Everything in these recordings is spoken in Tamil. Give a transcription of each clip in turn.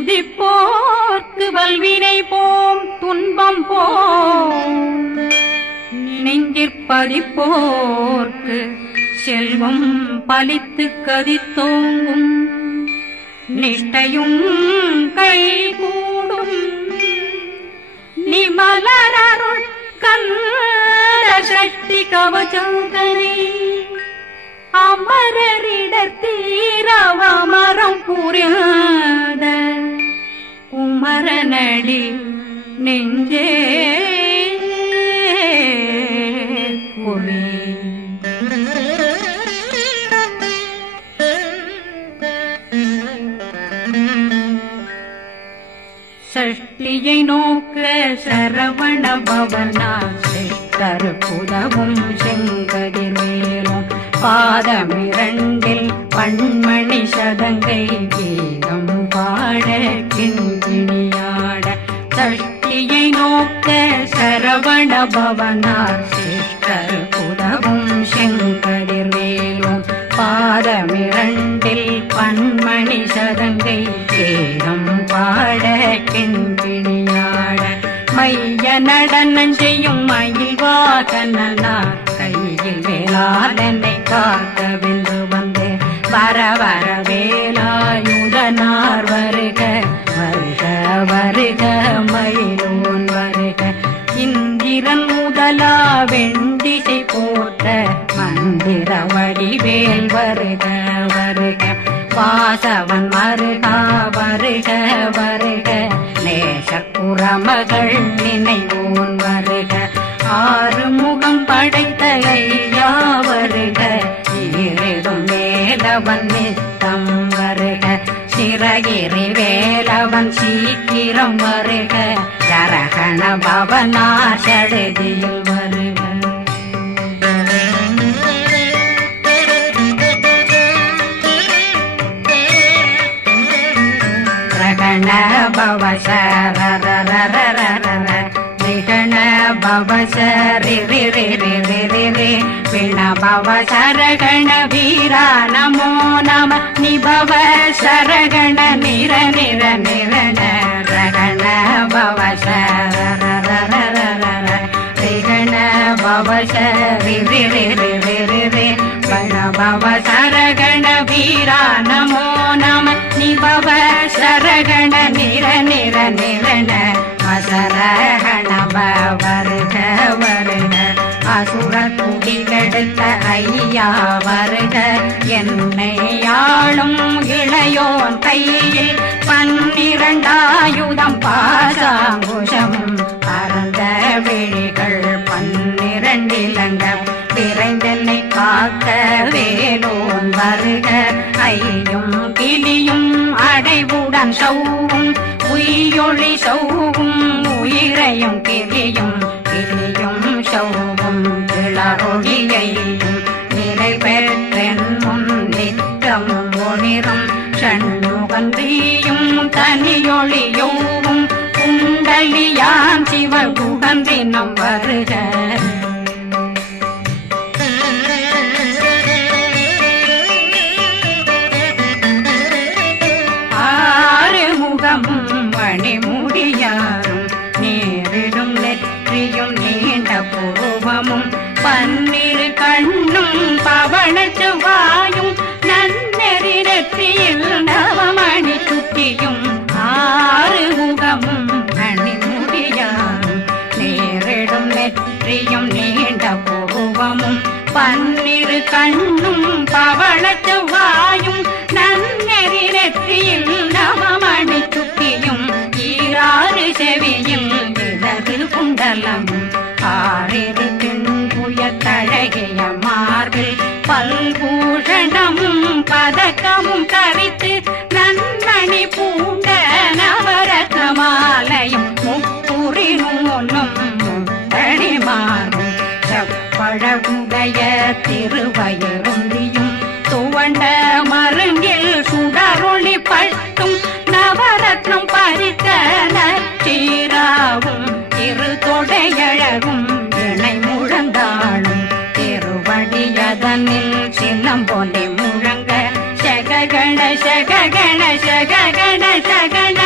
துதிப்போர்க்கு வல்வினை போம் துன்பம் போம் நெஞ்சிற்பதிப்போர்க்கு செல்வம் பலித்து கதித்தோங்கும் நிஷ்டையும் கைகூடும் நிமலரருள் கந்த சக்தி கவசந்தனை அமரரிடத்தீரவமரம் புரியாத குமரனடி நெஞ்சே குமி சஷ்டியை நோக்க சரவண பவனா சிஷ்டர் புதவும் செங்கதிர்வேலும் பாதமிரண்டில் பண்மணி சதங்கை கீதம் பாட கிண்கிணியாட சஷ்டியை நோக்க சரவண பவனார் சிஷ்டர் புதவும் செங்கதிர்வேலும் பாதமிரண்டில் பண்மணி சதங்கை கீதம் பாட கிண்கிணியாட மைய நடனம் செய்யும் மயில் வாகனார் கையில் வேளாளனை காக்க வென்று வந்து வர வர வேலாயுதனார் வருக வருக வருக மயிலோன் வருக இந்திரன் முதலா வெண்டிசை போட்ட மந்திர வடிவேல் வருக வருக வாசவன் மருகா வருக வருக நேசக்குறமகள் நினைவோன் வருக ஆறு முகம் படைத்த ஐயா வருக ஈரிடும் வேலவன் நித்தம் வருக சிறகிரி வேலவன் சீக்கிரம் வருக சரகண பவனா சடுதியில் வருக ரகண பவ ரிகண பவ சரி பிண பவ சரகண வீரா நமோ நம நிபவ சரகண நிர நிர நிரண ரகண பவ ரிகண பவ சரி பிண பவ சரகண வீரா நமோ நம நிபவ சரகண நிர நிர நிரண அசரகண வருக வருக அசுர குடிகெடுத்த ஐயா வருக என்னை ஆளும் இளையோன் கையில் 12 பாசாங்குஷமும் பரந்த விழிகள் 12 இலங்க விரைந்தென்னை காக்க வேலோன் வருக ஐயும் கிளியும் அடைவுடன் சௌவும் உயிரொளி சௌவும் உயிரையும் கிளியும் கிளியும் சௌவும் கிளரொளியையும் நிலை பெற்றென் முன் நித்தமும் ஒளிரும் ஷண்முகந்தியும் தனியொளியோவும் குண்டலியான் சிவகுகந்தினம் வருக மணிமுடியாரும் நேரிடும் நெற்றியும் நீண்ட பூவமும் 12 கண்ணும் பவள செவ்வாயும் நன்னெறி நெற்றியில் நவமணி சுட்டியும் 6 முகமும் மணிமுடியாரும் நேரிடும் நெற்றியும் நீண்ட பூவமும் 12 கண்ணும் பவள செவ்வாயும் நன்னெறி நெற்றியில் நவமணி சுட்டியும் 6 செவியும் விலகு குண்டலமும் 6 தின்புயத்தழகிய மார்பில் பல்பூஷணமும் பதக்கமும் தரித்து நன்மணி பூண்ட நவரத்ன மாலையும் முப்புரி நூலும் முத்தணிமாரும் செப்பழகுடைய திருவயருந்தியும் துவண்ட மருங்கில் சுடரொளி பட்டும் நவரத்னம் பறித்த நச்சீராவும் திருத்தொடையழகும் இணை முழந்தாளும் திருவடியதனில் சின்னம் போலே முழங்க சககண சககண சககண சகண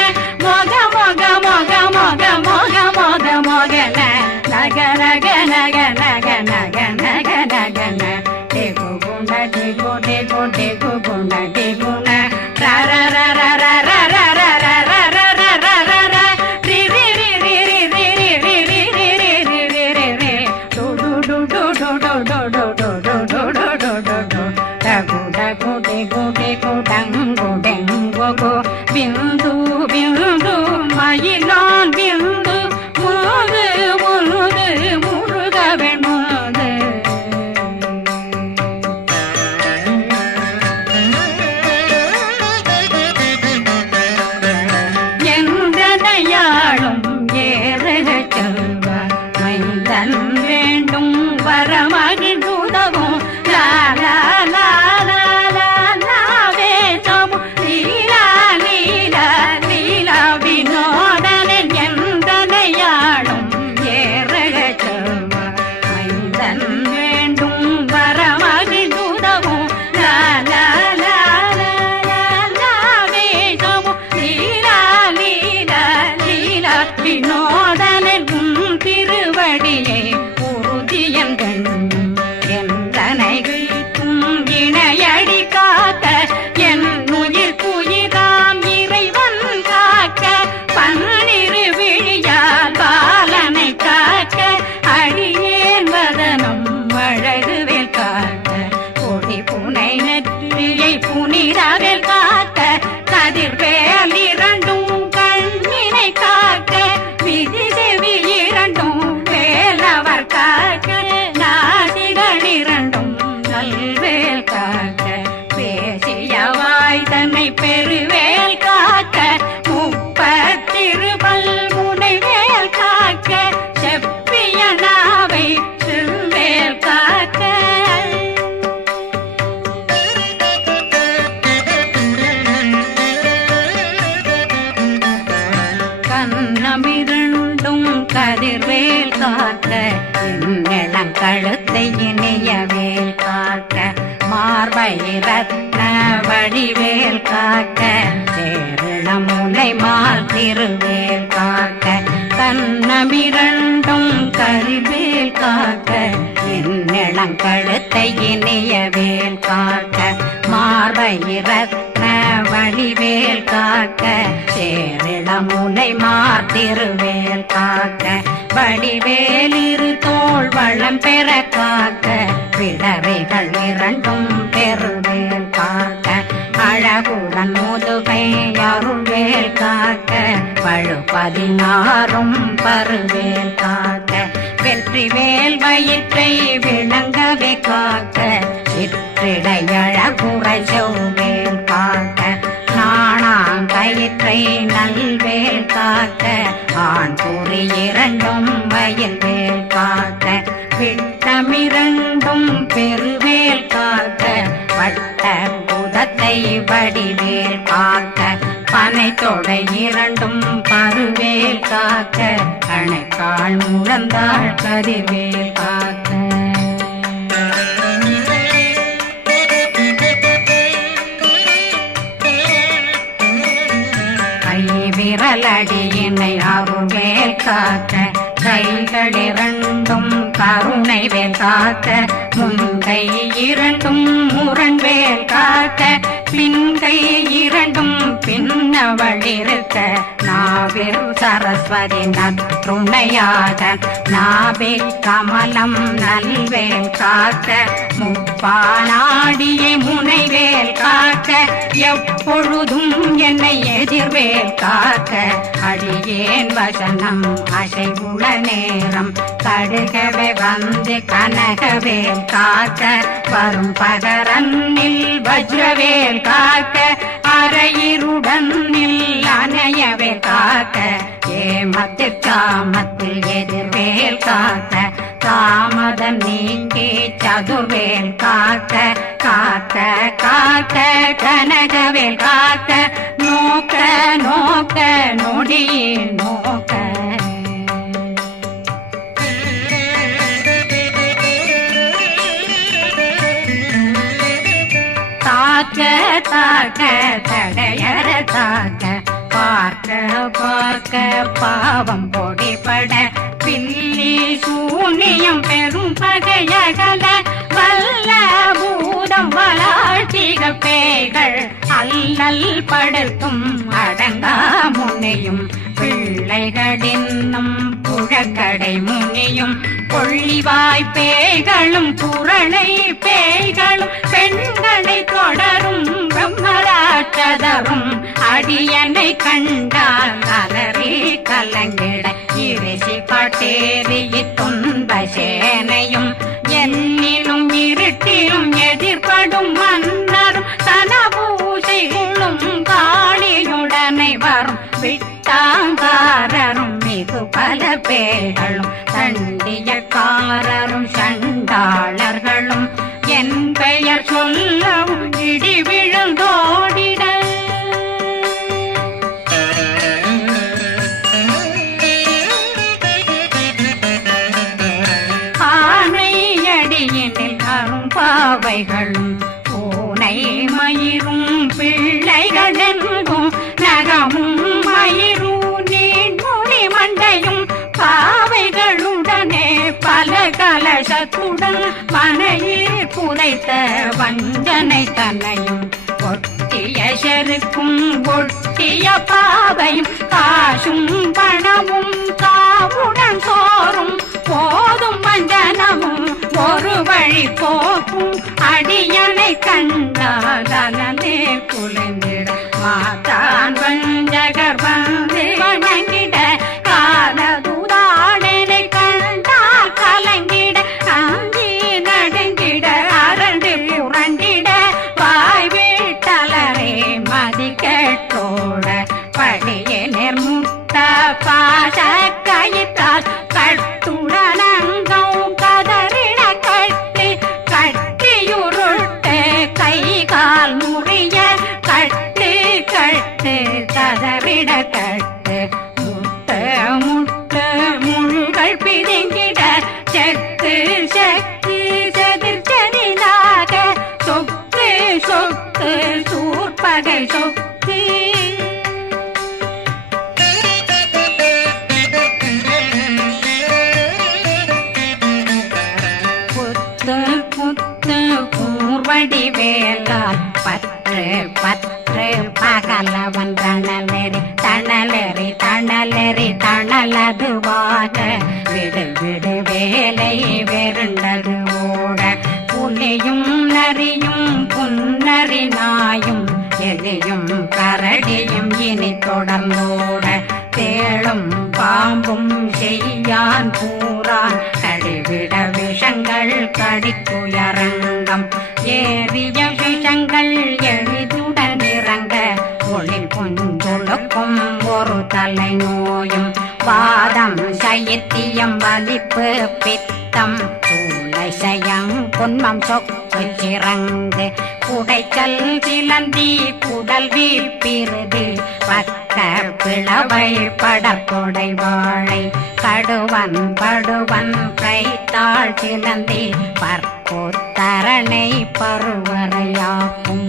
பிந்து பிந்து மயிலான் பிந்து முது முழுது முருக வெண்முது என்றனையாளும் ஏறுக செல்வ மைந்தன் வேண்டும் வரமகிழ்ந்துதவும் லாலா கதிர்வேல் காக்க கழுத்தை இணையவேல் காக்க மார்பை ரத்ன வடிவேல் காக்க சேரண முலை மால் திருவேல் காக்க கண்ணமிரண்டும் கதிர்வேல் காக்க கழுத்தை இணையவேல் காக்க மார்பை ரத்ன வடிவேல் காக்க சேரண முலை மால் திருவேல் காக்க வடிவேல் இரு தோள் வளம் பெற காக்க விடவைகள் இரண்டும் பெருவேல் காக்க அழகுடன் முதுகை அருள்வேல் காக்க பழு 16 பருவேல் காக்க வெற்றிவேல் வயிற்றை விளங்கவே காக்க சிற்றிடையழகுறை செவ்வேல் காக்க நாணாங்கயிற்றை நல்வேல் காக்க ஆண் குறி இரண்டும் வயல்வேல் காக்க விட்டமிரண்டும் பெருவேல் காக்க வட்ட புதத்தை வடிவேல் காக்க பனை தொடை இரண்டும் பருவேல் காக்க கணைக்கால் முழந்தாள் கதிர்வேல் காக்க விரலடியினை அருள்வேல் காக்க கைகள் இரண்டும் கருணை வேல் காக்க முன்கை இரண்டும் முரண்வேல் காக்க பின்கை இரண்டும் பின்னவளிருக்க நாவில் சரஸ்வதி நற்றுணையாக நாபி கமலம் நல்வேல் காக்க முப்பானாடியை முனைவேல் காக்க எப்பொழுதும் என்னை எதிர்வேல் காக்க அடியேன் வசனம் அசைவுள நேரம் கடுகவே வந்து கனகவேல் காக்க வரும் பகரன்னில் வஜ்ரவேல் காக்க அரையிருடன் அணையவேல் காக்க ஏமத்தில் காமத்தில் எதிர்வேல் காக்க தாமதம் நீக்கி சதுர்வேல் காக்க காக்க காக்க கனகவேல் காக்க நோக்க நோக்க நொடியில் நோக்க தாக்க தாக்க தடையற தாக்க பார்க்க பார்க்க பாவம் பொடிபட பில்லி சூனியம் பெரும் பகையகல வல்ல பூதம் வளா பேய்கள் அல்லல் படுத்தும் அடங்கா முனையும் பிள்ளைகளின்னும் புழக்கடை முனியும் கொள்ளிவாய் பேய்களும் புரணை பேய்களும் பெண்களை தொடரும் பிரம்மராட்சதரும் அடியனை கண்டால் அலறி கலங்கிட இரிசி காட்டேறிய துன்ப சேனையும் என்னிலும் இருட்டிலும் எதிர்படும் மன்னரும் தனபூசைகளும் காளியுடனை வரும் விட்டாங்காரரும் மிகு பல பேர்களும் தண்டியக்காரரும் சண்டாளர்களும் என் பெயர் சொல்லவும் இடி விழுந்தோடிட ஆனையடியினில் அரும்பாவைகளும் பூனை மயிரும் பிள்ளைகளெங்கும் நகமும் மயிரும் நீண்முடி மண்டையும் பாவைகளுடனே பல கலசத்துடன் மனையில் புதைத்த வஞ்சனை தன்னையும் ஒட்டிய செருக்கும் ஒட்டிய பாவையும் காசும் பணமும் காவுடன் சோறும் போதும் வஞ்சனமும் ஒரு வழி போக்கும் அடியனை கண்டாலே குளிர்ந்திட மாத்தான் வஞ்சகர் வந்து வணங்கிட காலதுதாடனை கண்டால் கலங்கிட அஞ்சி நடுங்கிட அரண்டு புரண்டிட வாய் வீட்டலரே மதி கேட்டோட படியே நிர்முட்ட பாச கயிற்றால் கட்டுடனங்கும் கதறிட கட்டி கட்டியுருட்டு கை கால் முறிய கட்டு கட்டு கதறிட கட்டு முட்டு முட்டு முள்கள் பிதுங்கிட செக்கு செக்கு செதிர் செதிலாக சொக்கு சொக்கு சூர்பகை சொக்கு புத்து புத்து கூர்வடி வேலால் பற்று பற்று பகலவன் தணலெறி தணலெறி தணலெறி தணலதுவாக விடு விடு வேலை வெருண்டது ஓட புலியும் நரியும் புன்னரி நாயும் எலியும் கரடியும் இனி தொடர்ந்தோட தேளும் பாம்பும் செய்யான் பூரான் கடிவிட விஷங்கள் கடிக்குயரங்கம் ஏறிய விஷங்கள் எளிதுடன் இறங்க ஒளில் புஞ்சுழுக்கும் ஒரு தலை நோயும் வாதம் சைத்தியம் வலிப்பு பித்தம் சூளை சயம் பொன்மம் சொக்கு சிறங்கு குடைச்சல் சிலந்தி குடல் வீப்பிருது பக்க பிளவை படக்கொடை வாழை கடுவன் படுவன் கைத்தாள் சிலந்தி பற்போத்தரணை பருவரையாக்கும்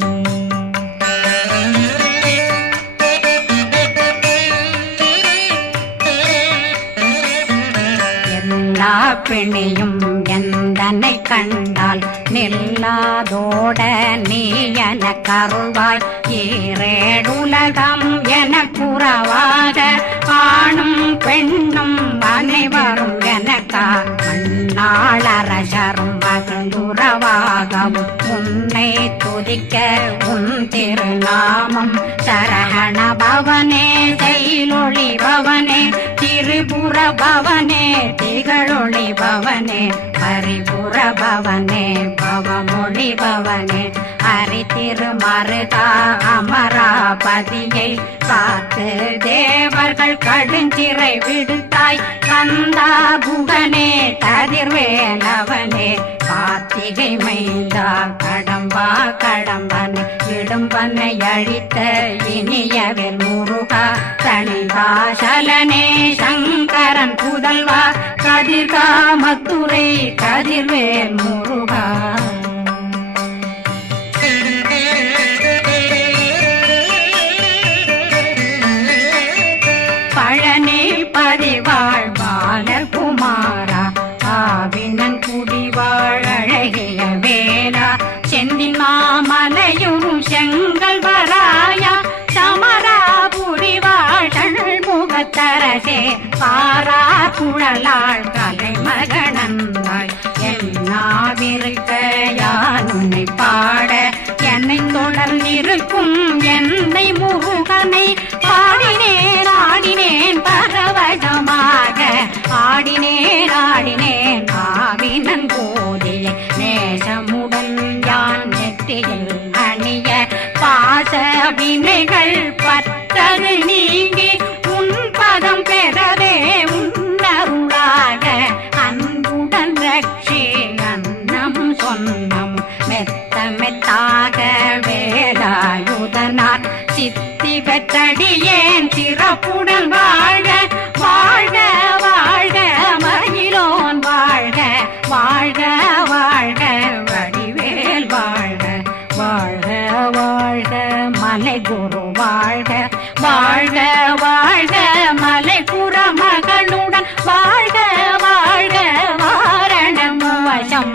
எல்லா பிணியும் எந்தனை கண்டால் நில்லாதோட நீ என கருள்வாய் ஈரேடுலகம் என குறவாக ஆணும் பெண்ணும் அனைவரும் எனக்கா மண்ணாளரசரும் மகிழ்ந்துறவாகவும் உன்னை துதிக்க உன் திருநாமம் சரகண பவனே செயலொளி பவனே திரிபுர பவனே திகழொளி பவனே பரிபுர பவனே பவமொழி பவனே ஹரி திருமருகா அமராபதியை காத்து தேவர்கள் கடுஞ்சிறை விடுத்தாய் கந்தா குகனே கதிர்வேலவனே கார்த்திகை மைந்தா கடம்பா கடம்பன் இடும்பனை அழித்த இனியவில் முருகா தனிவாசலனே சங்கரன் புதல்வா கதிர்காமத்துறை கதிர்வேல் முருகா பழனி பதிவாழ் பாலர் குமாரா ஆவினன் குடிவாழ் அழகிய வேலா செந்தில் மாமலையும் காரா குழலாள் கலைமகனந்தாய் என்னாவிருக்க யான் உன்னை பாட என்னை தொடர்ந்திருக்கும் என்னை முருகனை பாடினேன் ஆடினேன் பரவசமாக ஆடினேன் ஆவினன் போதிய நேசமுடன் யான் நெற்றியில் அணிய பாச வினைகள் பற்றது நீங்கி உன் பதம் பெறவே உன்னருளாக அன்புடன் ரட்சி அன்னம் சொன்னம் மெத்த மெத்தாக வேலாயுதனார் சித்தி பெற்றடியேன் சிறப்புடன் வாழ்க வாழ்க வாழ்க மகிழோன் வாழ்க வாழ்க வாழ்க வடிவேல் வாழ்க வாழ்க வாழ்க மலை குரு வாழ்க வாழ்க வாழ்க மலை குறமகளுடன் வாழ்க வாழ்க வாரணம் வசம்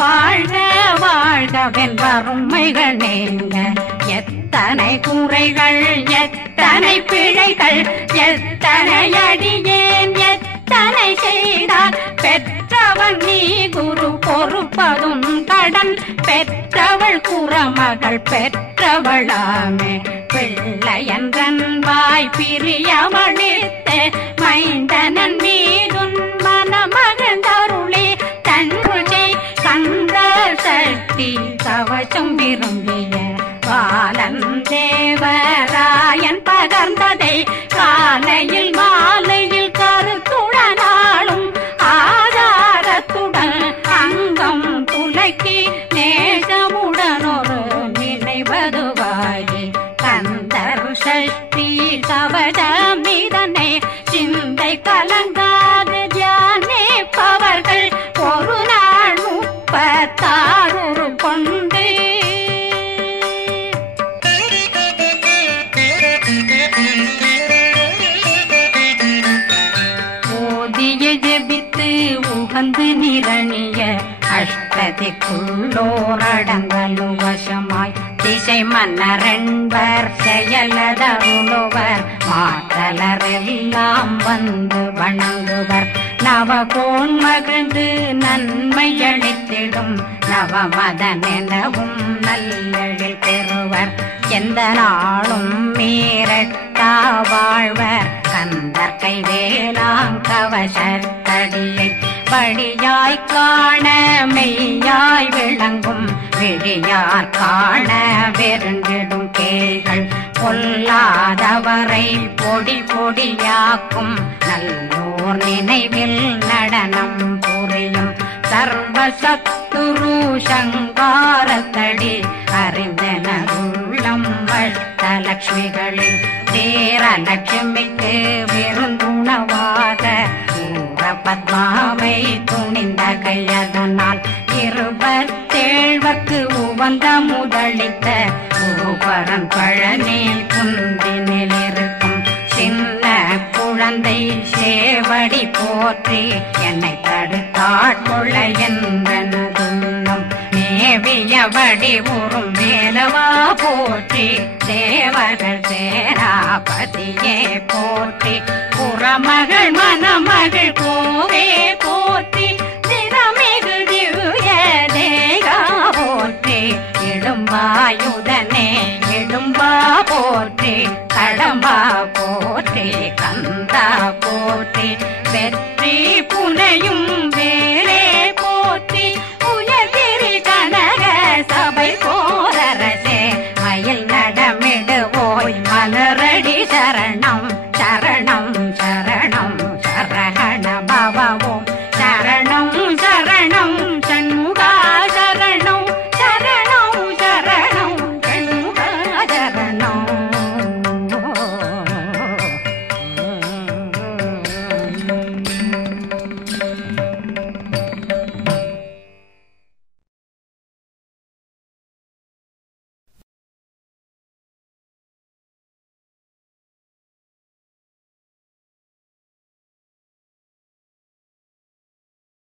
வாழ்க வாழ்கவென் வறுமைகள் நீங்க எத்தனை குறைகள் எத்தனை பிழைகள் எத்தனை அடியேன் எத்தனை செய்தார் பெற்றவன் நீ குரு பொறுப்பதும் கடன் பெற்றவள் குறமகள் பெற்றவளாமே பிள்ளையன்றன் வாய் பிரியவழித்து மைந்தனன் மீதுன் மனமகந்தருளி தன்னுஜை கந்த சக்தி கவசம் விரும்பிய பாலன் தேவராயன் பகர்ந்ததை காலையில் மாலையில் கருத்துடனாலும் ஆதாரத்துடன் அங்கம் துலக்கி நேசமுடன் ஒரு நினைவதுவாகி கந்தர் சஷ்டி கவசம் இதனை சிந்தை கலங்காது தியானிப்பவர்கள் ஒரு நாள் 36 கொண்டு ஓதிய ஜெபித்து உகந்து நிரணிய அஷ்டதிக்குள்ளோரடங்கலும் வசமாய் திசை மன்னரென்பர் செயலதருளுவர் மாற்றலரெல்லாம் வந்து வணங்குவர் நவகோன் மகிழ்ந்து நன்மை அளித்திடும் நவமதன் எனவும் நல்லெழில் பெறுவர் எந்த நாளும் மீறட்டா வாழ்வர் கந்தர் கைவேலாங்கவசத்தடியை படியாய் காண மெய்யாய் விளங்கும் விழியார் காண வெருண்டிடும் கேள்கள் பொல்லாதவரை பொடி பொடியாக்கும் நல்லோர் நினைவில் நடனம் புரியும் சர்வசத்துரு சங்காரத்தடி அறிந்தனருள்ளம் வட்டலட்சுமிகளில் தேரலட்சுமிக்கு விருந்துணவாக பத்மாவை துணிந்த கையதனால் 27 உவந்த முதலித்த குருபரன் பழனில் குந்தினில் இருக்கும் சின்ன குழந்தை சேவடி போற்றி என்னை தடுத்தாட்கொள்ள என்பதுள்ளம் மேவியபடி உறும் மேலவா போற்றி தேவர்கள் சேராபதியே போற்றி புறமகள் மணமகள் கோவே போற்றி திறமிகு திவ்ய தேகா போற்றி இடும்பாயுதனே இடும்பா போற்றி கடம்பா போற்றி கந்தா போற்றி வெற்றி புனையும் வேலே போற்றி உயர்திரி கனக சபை போரரசே மயில் நடமிடுவோய் மலரடி சரணம் சரணம் சரணம் சரஹண பவ